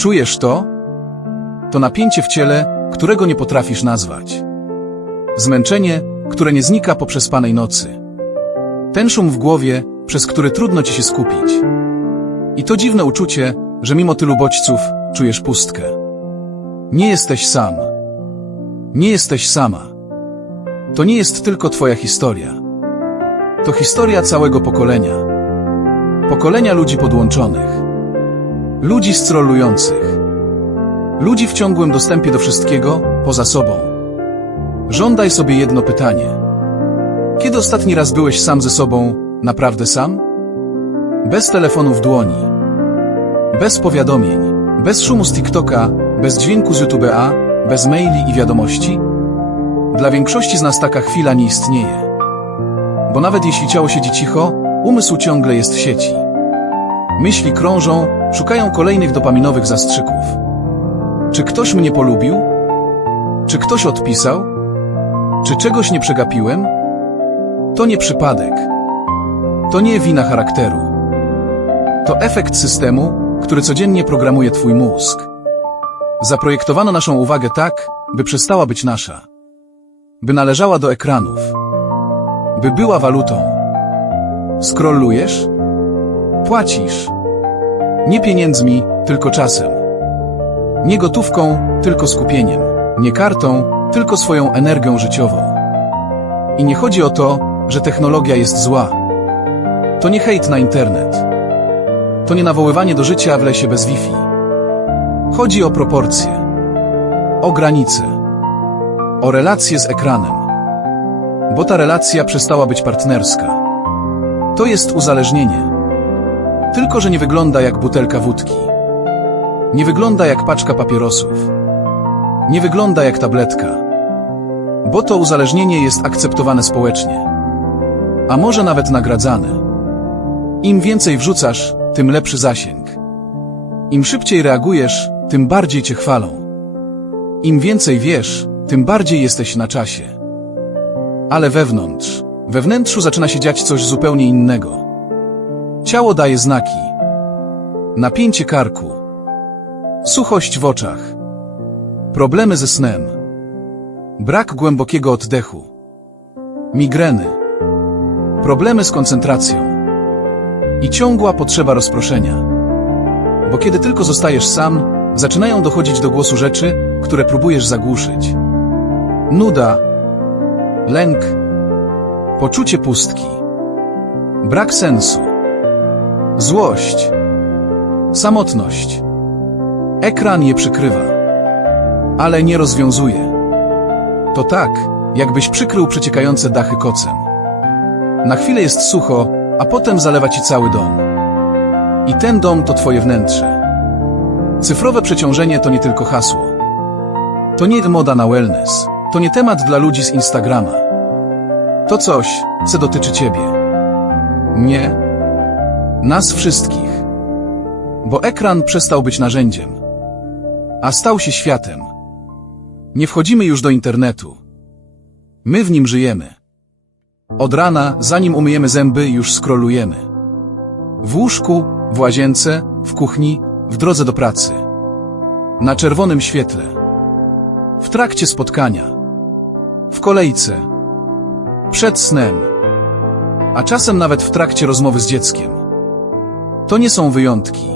Czujesz to? To napięcie w ciele, którego nie potrafisz nazwać. Zmęczenie, które nie znika po przespanej nocy. Ten szum w głowie, przez który trudno ci się skupić. I to dziwne uczucie, że mimo tylu bodźców czujesz pustkę. Nie jesteś sam. Nie jesteś sama. To nie jest tylko twoja historia. To historia całego pokolenia. Pokolenia ludzi podłączonych. Ludzi strolujących. Ludzi w ciągłym dostępie do wszystkiego, poza sobą. Żądaj sobie jedno pytanie. Kiedy ostatni raz byłeś sam ze sobą, naprawdę sam? Bez telefonu w dłoni. Bez powiadomień. Bez szumu z TikToka, bez dźwięku z YouTube'a, bez maili i wiadomości? Dla większości z nas taka chwila nie istnieje. Bo nawet jeśli ciało siedzi cicho, umysł ciągle jest w sieci. Myśli krążą, szukają kolejnych dopaminowych zastrzyków. Czy ktoś mnie polubił? Czy ktoś odpisał? Czy czegoś nie przegapiłem? To nie przypadek. To nie wina charakteru. To efekt systemu, który codziennie programuje twój mózg. Zaprojektowano naszą uwagę tak, by przestała być nasza. By należała do ekranów. By była walutą. Scrollujesz? Płacisz. Nie pieniędzmi, tylko czasem. Nie gotówką, tylko skupieniem. Nie kartą, tylko swoją energią życiową. I nie chodzi o to, że technologia jest zła. To nie hejt na internet. To nie nawoływanie do życia w lesie bez Wi-Fi. Chodzi o proporcje. O granice. O relacje z ekranem. Bo ta relacja przestała być partnerska. To jest uzależnienie. Tylko, że nie wygląda jak butelka wódki. Nie wygląda jak paczka papierosów. Nie wygląda jak tabletka. Bo to uzależnienie jest akceptowane społecznie. A może nawet nagradzane. Im więcej wrzucasz, tym lepszy zasięg. Im szybciej reagujesz, tym bardziej cię chwalą. Im więcej wiesz, tym bardziej jesteś na czasie. Ale wewnątrz, we wnętrzu zaczyna się dziać coś zupełnie innego. Ciało daje znaki. Napięcie karku. Suchość w oczach. Problemy ze snem. Brak głębokiego oddechu. Migreny. Problemy z koncentracją. I ciągła potrzeba rozproszenia. Bo kiedy tylko zostajesz sam, zaczynają dochodzić do głosu rzeczy, które próbujesz zagłuszyć. Nuda. Lęk. Poczucie pustki. Brak sensu. Złość. Samotność. Ekran je przykrywa. Ale nie rozwiązuje. To tak, jakbyś przykrył przeciekające dachy kocem. Na chwilę jest sucho, a potem zalewa ci cały dom. I ten dom to twoje wnętrze. Cyfrowe przeciążenie to nie tylko hasło. To nie moda na wellness. To nie temat dla ludzi z Instagrama. To coś, co dotyczy ciebie. Nie. Nas wszystkich. Bo ekran przestał być narzędziem, a stał się światem. Nie wchodzimy już do internetu. My w nim żyjemy. Od rana, zanim umyjemy zęby, już scrollujemy. W łóżku, w łazience, w kuchni, w drodze do pracy. Na czerwonym świetle. W trakcie spotkania. W kolejce. Przed snem. A czasem nawet w trakcie rozmowy z dzieckiem. To nie są wyjątki.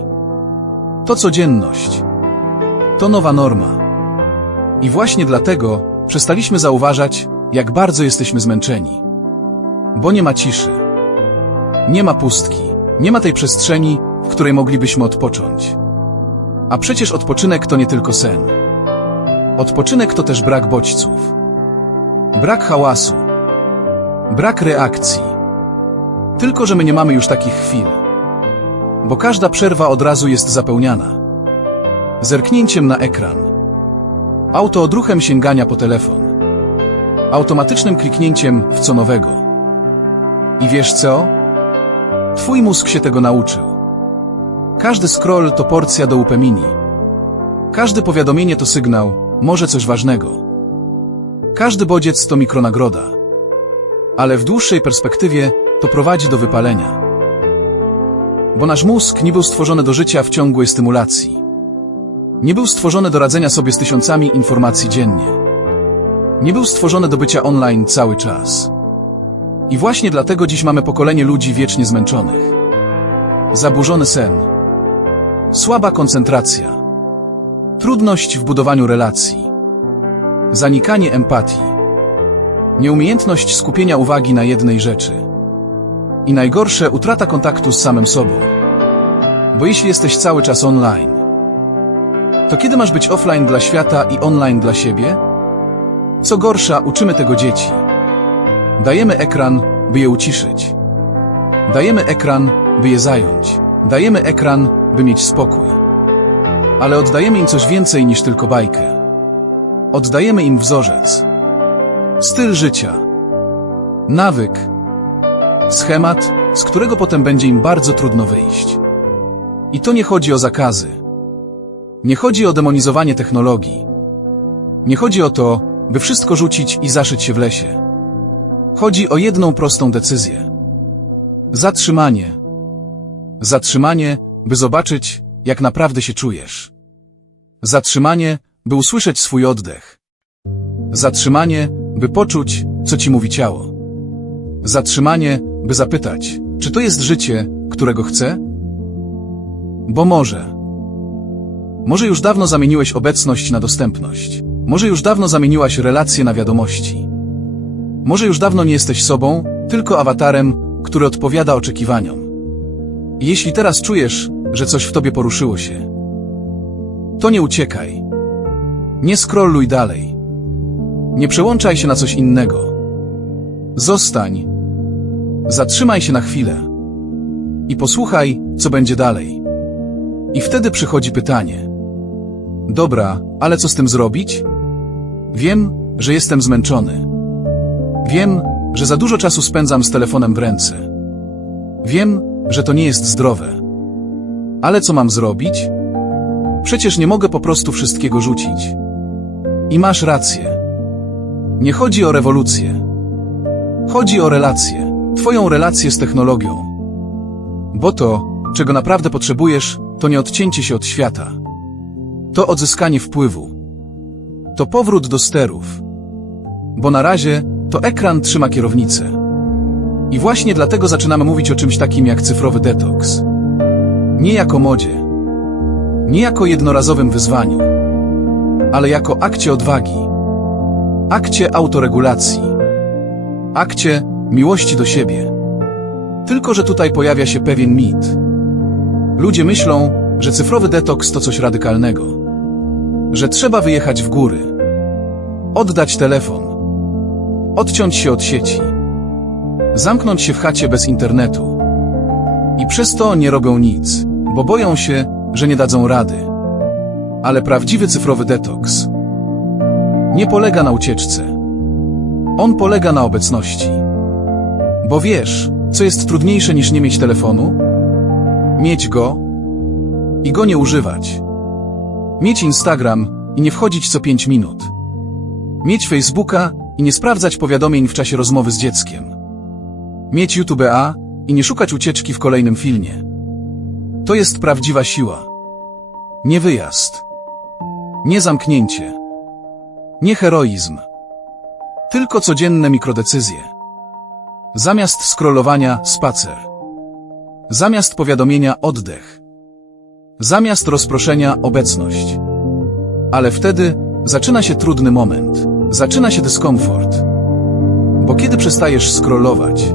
To codzienność. To nowa norma. I właśnie dlatego przestaliśmy zauważać, jak bardzo jesteśmy zmęczeni. Bo nie ma ciszy. Nie ma pustki. Nie ma tej przestrzeni, w której moglibyśmy odpocząć. A przecież odpoczynek to nie tylko sen. Odpoczynek to też brak bodźców. Brak hałasu. Brak reakcji. Tylko, że my nie mamy już takich chwil. Bo każda przerwa od razu jest zapełniana. Zerknięciem na ekran. Autoodruchem sięgania po telefon. Automatycznym kliknięciem w co nowego. I wiesz co? Twój mózg się tego nauczył. Każdy scroll to porcja do upemini. Każde powiadomienie to sygnał, może coś ważnego. Każdy bodziec to mikronagroda. Ale w dłuższej perspektywie to prowadzi do wypalenia. Bo nasz mózg nie był stworzony do życia w ciągłej stymulacji. Nie był stworzony do radzenia sobie z tysiącami informacji dziennie. Nie był stworzony do bycia online cały czas. I właśnie dlatego dziś mamy pokolenie ludzi wiecznie zmęczonych. Zaburzony sen. Słaba koncentracja. Trudność w budowaniu relacji. Zanikanie empatii. Nieumiejętność skupienia uwagi na jednej rzeczy. I najgorsze, utrata kontaktu z samym sobą. Bo jeśli jesteś cały czas online, to kiedy masz być offline dla świata i online dla siebie? Co gorsza, uczymy tego dzieci. Dajemy ekran, by je uciszyć. Dajemy ekran, by je zająć. Dajemy ekran, by mieć spokój. Ale oddajemy im coś więcej niż tylko bajkę. Oddajemy im wzorzec. Styl życia. Nawyk. Schemat, z którego potem będzie im bardzo trudno wyjść. I to nie chodzi o zakazy. Nie chodzi o demonizowanie technologii. Nie chodzi o to, by wszystko rzucić i zaszyć się w lesie. Chodzi o jedną prostą decyzję. Zatrzymanie. Zatrzymanie, by zobaczyć, jak naprawdę się czujesz. Zatrzymanie, by usłyszeć swój oddech. Zatrzymanie, by poczuć, co ci mówi ciało. Zatrzymanie, by zapytać, czy to jest życie, którego chcę? Bo może. Może już dawno zamieniłeś obecność na dostępność. Może już dawno zamieniłaś relacje na wiadomości. Może już dawno nie jesteś sobą, tylko awatarem, który odpowiada oczekiwaniom. Jeśli teraz czujesz, że coś w tobie poruszyło się, to nie uciekaj. Nie scrolluj dalej. Nie przełączaj się na coś innego. Zostań. Zatrzymaj się na chwilę. I posłuchaj, co będzie dalej. I wtedy przychodzi pytanie. Dobra, ale co z tym zrobić? Wiem, że jestem zmęczony. Wiem, że za dużo czasu spędzam z telefonem w ręce. Wiem, że to nie jest zdrowe. Ale co mam zrobić? Przecież nie mogę po prostu wszystkiego rzucić. I masz rację. Nie chodzi o rewolucję. Chodzi o relację. Twoją relację z technologią. Bo to, czego naprawdę potrzebujesz, to nie odcięcie się od świata. To odzyskanie wpływu. To powrót do sterów. Bo na razie to ekran trzyma kierownicę. I właśnie dlatego zaczynamy mówić o czymś takim jak cyfrowy detoks. Nie jako modzie. Nie jako jednorazowym wyzwaniu. Ale jako akcie odwagi. Akcie autoregulacji. Akcie miłości do siebie. Tylko, że tutaj pojawia się pewien mit. Ludzie myślą, że cyfrowy detoks to coś radykalnego. Że trzeba wyjechać w góry. Oddać telefon. Odciąć się od sieci. Zamknąć się w chacie bez internetu. I przez to nie robią nic, bo boją się, że nie dadzą rady. Ale prawdziwy cyfrowy detoks nie polega na ucieczce. On polega na obecności. Bo wiesz, co jest trudniejsze niż nie mieć telefonu? Mieć go i go nie używać. Mieć Instagram i nie wchodzić co pięć minut. Mieć Facebooka i nie sprawdzać powiadomień w czasie rozmowy z dzieckiem. Mieć YouTube A i nie szukać ucieczki w kolejnym filmie. To jest prawdziwa siła. Nie wyjazd. Nie zamknięcie. Nie heroizm. Tylko codzienne mikrodecyzje. Zamiast scrollowania spacer. Zamiast powiadomienia oddech. Zamiast rozproszenia obecność. Ale wtedy zaczyna się trudny moment. Zaczyna się dyskomfort. Bo kiedy przestajesz scrollować,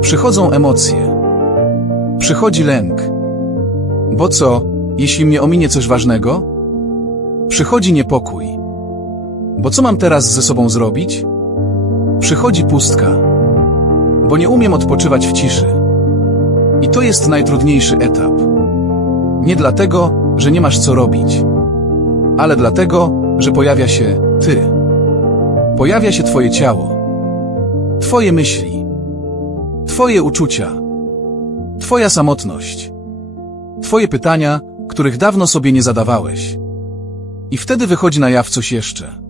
przychodzą emocje. Przychodzi lęk. Bo co, jeśli mnie ominie coś ważnego? Przychodzi niepokój. Bo co mam teraz ze sobą zrobić? Przychodzi pustka. Bo nie umiem odpoczywać w ciszy. I to jest najtrudniejszy etap. Nie dlatego, że nie masz co robić, ale dlatego, że pojawia się ty. Pojawia się twoje ciało, twoje myśli, twoje uczucia, twoja samotność, twoje pytania, których dawno sobie nie zadawałeś. I wtedy wychodzi na jaw coś jeszcze.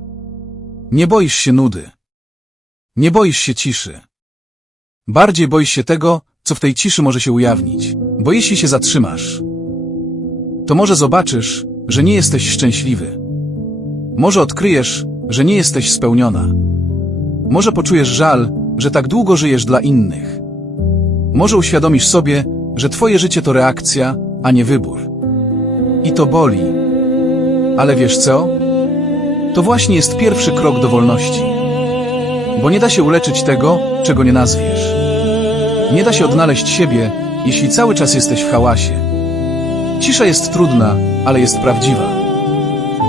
Nie boisz się nudy. Nie boisz się ciszy. Bardziej boisz się tego, co w tej ciszy może się ujawnić. Bo jeśli się zatrzymasz, to może zobaczysz, że nie jesteś szczęśliwy. Może odkryjesz, że nie jesteś spełniona. Może poczujesz żal, że tak długo żyjesz dla innych. Może uświadomisz sobie, że twoje życie to reakcja, a nie wybór. I to boli. Ale wiesz co? To właśnie jest pierwszy krok do wolności. Bo nie da się uleczyć tego, czego nie nazwiesz. Nie da się odnaleźć siebie, jeśli cały czas jesteś w hałasie. Cisza jest trudna, ale jest prawdziwa.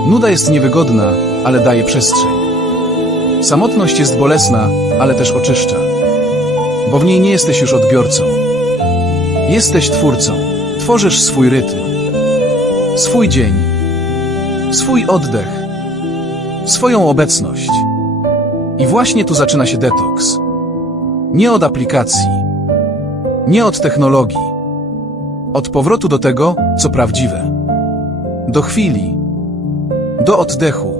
Nuda jest niewygodna, ale daje przestrzeń. Samotność jest bolesna, ale też oczyszcza. Bo w niej nie jesteś już odbiorcą. Jesteś twórcą. Tworzysz swój rytm. Swój dzień. Swój oddech. Swoją obecność. I właśnie tu zaczyna się detoks. Nie od aplikacji. Nie od technologii. Od powrotu do tego, co prawdziwe. Do chwili. Do oddechu.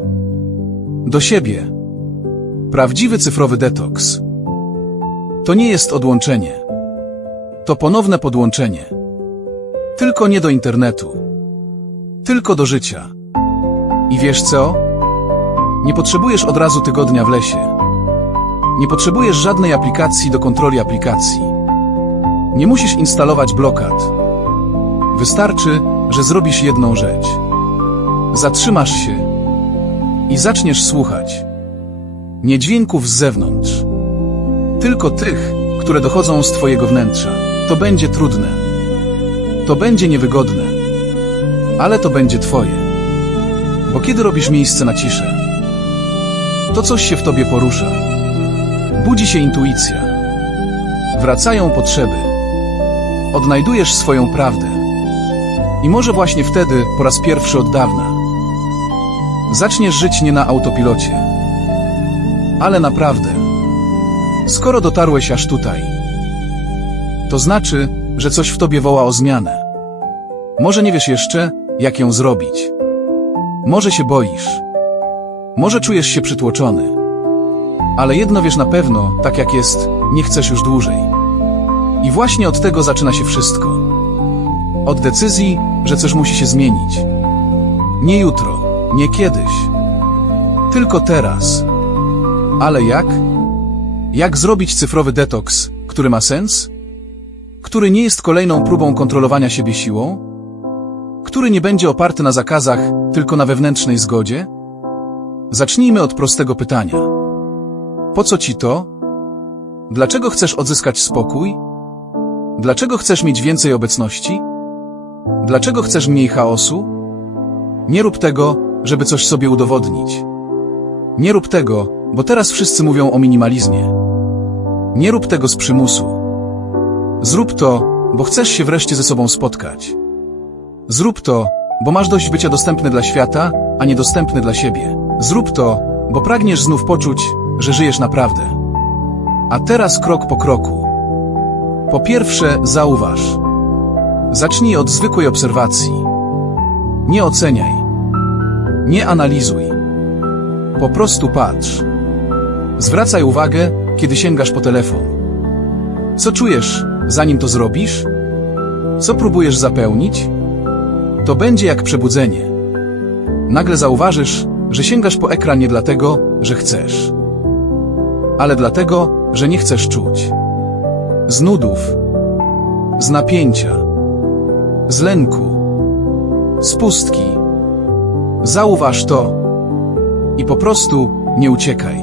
Do siebie. Prawdziwy cyfrowy detoks. To nie jest odłączenie. To ponowne podłączenie. Tylko nie do internetu. Tylko do życia. I wiesz co? Nie potrzebujesz od razu tygodnia w lesie. Nie potrzebujesz żadnej aplikacji do kontroli aplikacji. Nie musisz instalować blokad. Wystarczy, że zrobisz jedną rzecz. Zatrzymasz się i zaczniesz słuchać. Nie dźwięków z zewnątrz, tylko tych, które dochodzą z Twojego wnętrza. To będzie trudne. To będzie niewygodne. Ale to będzie Twoje. Bo kiedy robisz miejsce na ciszę, to coś się w Tobie porusza. Budzi się intuicja. Wracają potrzeby. Odnajdujesz swoją prawdę. I może właśnie wtedy, po raz pierwszy od dawna, zaczniesz żyć nie na autopilocie, ale naprawdę. Skoro dotarłeś aż tutaj, to znaczy, że coś w tobie woła o zmianę. Może nie wiesz jeszcze, jak ją zrobić. Może się boisz. Może czujesz się przytłoczony. Ale jedno wiesz na pewno, tak jak jest, nie chcesz już dłużej. I właśnie od tego zaczyna się wszystko. Od decyzji, że coś musi się zmienić. Nie jutro, nie kiedyś. Tylko teraz. Ale jak? Jak zrobić cyfrowy detoks, który ma sens? Który nie jest kolejną próbą kontrolowania siebie siłą? Który nie będzie oparty na zakazach, tylko na wewnętrznej zgodzie? Zacznijmy od prostego pytania. Po co ci to? Dlaczego chcesz odzyskać spokój? Dlaczego chcesz mieć więcej obecności? Dlaczego chcesz mniej chaosu? Nie rób tego, żeby coś sobie udowodnić. Nie rób tego, bo teraz wszyscy mówią o minimalizmie. Nie rób tego z przymusu. Zrób to, bo chcesz się wreszcie ze sobą spotkać. Zrób to, bo masz dość bycia dostępny dla świata, a niedostępny dla siebie. Zrób to, bo pragniesz znów poczuć, że żyjesz naprawdę. A teraz krok po kroku. Po pierwsze, zauważ. Zacznij od zwykłej obserwacji. Nie oceniaj. Nie analizuj. Po prostu patrz. Zwracaj uwagę, kiedy sięgasz po telefon. Co czujesz, zanim to zrobisz? Co próbujesz zapełnić? To będzie jak przebudzenie. Nagle zauważysz, że sięgasz po ekran nie dlatego, że chcesz, ale dlatego, że nie chcesz czuć. Z nudów, z napięcia, z lęku, z pustki. Zauważ to i po prostu nie uciekaj.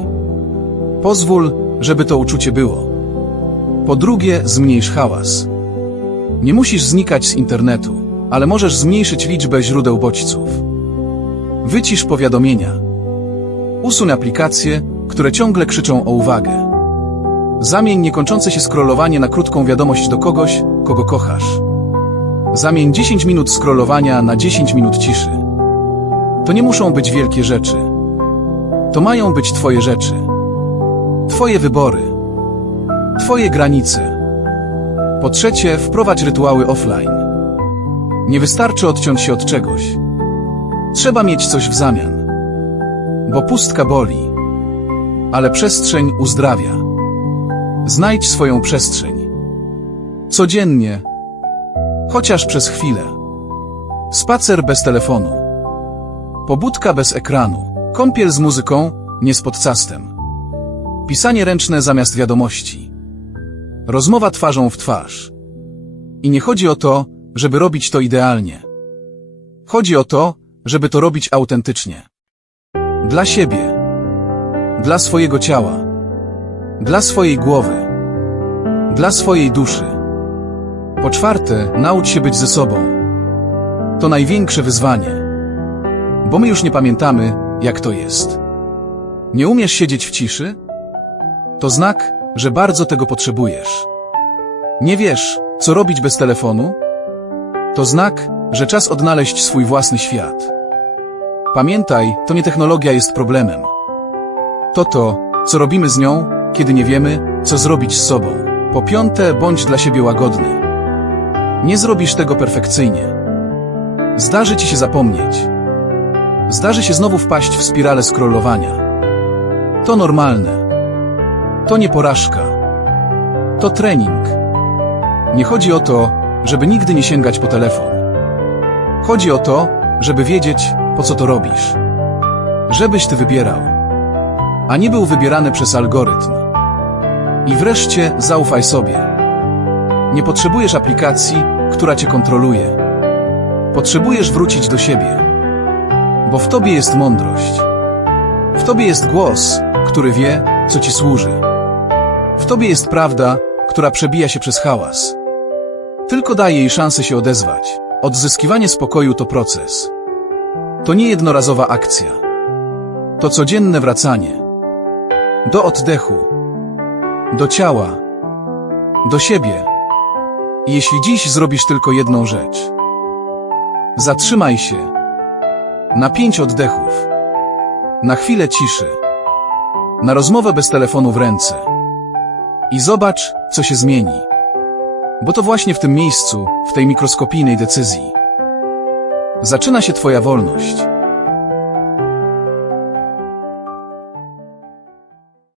Pozwól, żeby to uczucie było. Po drugie, zmniejsz hałas. Nie musisz znikać z internetu, ale możesz zmniejszyć liczbę źródeł bodźców. Wycisz powiadomienia. Usuń aplikacje, które ciągle krzyczą o uwagę. Zamień niekończące się scrollowanie na krótką wiadomość do kogoś, kogo kochasz. Zamień 10 minut scrollowania na 10 minut ciszy. To nie muszą być wielkie rzeczy. To mają być Twoje rzeczy. Twoje wybory. Twoje granice. Po trzecie, wprowadź rytuały offline. Nie wystarczy odciąć się od czegoś. Trzeba mieć coś w zamian. Bo pustka boli. Ale przestrzeń uzdrawia. Znajdź swoją przestrzeń. Codziennie. Chociaż przez chwilę. Spacer bez telefonu. Pobudka bez ekranu. Kąpiel z muzyką, nie z podcastem. Pisanie ręczne zamiast wiadomości. Rozmowa twarzą w twarz. I nie chodzi o to, żeby robić to idealnie. Chodzi o to, żeby to robić autentycznie. Dla siebie. Dla swojego ciała. Dla swojej głowy. Dla swojej duszy. Po czwarte, naucz się być ze sobą. To największe wyzwanie. Bo my już nie pamiętamy, jak to jest. Nie umiesz siedzieć w ciszy? To znak, że bardzo tego potrzebujesz. Nie wiesz, co robić bez telefonu? To znak, że czas odnaleźć swój własny świat. Pamiętaj, to nie technologia jest problemem. To to, co robimy z nią, kiedy nie wiemy, co zrobić z sobą. Po piąte, bądź dla siebie łagodny. Nie zrobisz tego perfekcyjnie. Zdarzy ci się zapomnieć. Zdarzy się znowu wpaść w spiralę scrollowania. To normalne. To nie porażka. To trening. Nie chodzi o to, żeby nigdy nie sięgać po telefon. Chodzi o to, żeby wiedzieć, po co to robisz. Żebyś ty wybierał, a nie był wybierany przez algorytm. I wreszcie zaufaj sobie. Nie potrzebujesz aplikacji, która cię kontroluje. Potrzebujesz wrócić do siebie, bo w tobie jest mądrość. W tobie jest głos, który wie, co ci służy. W tobie jest prawda, która przebija się przez hałas. Tylko daj jej szansę się odezwać. Odzyskiwanie spokoju to proces. To nie jednorazowa akcja. To codzienne wracanie. Do oddechu. Do ciała. Do siebie. Jeśli dziś zrobisz tylko jedną rzecz. Zatrzymaj się. Na pięć oddechów. Na chwilę ciszy. Na rozmowę bez telefonu w ręce. I zobacz, co się zmieni. Bo to właśnie w tym miejscu, w tej mikroskopijnej decyzji, zaczyna się Twoja wolność.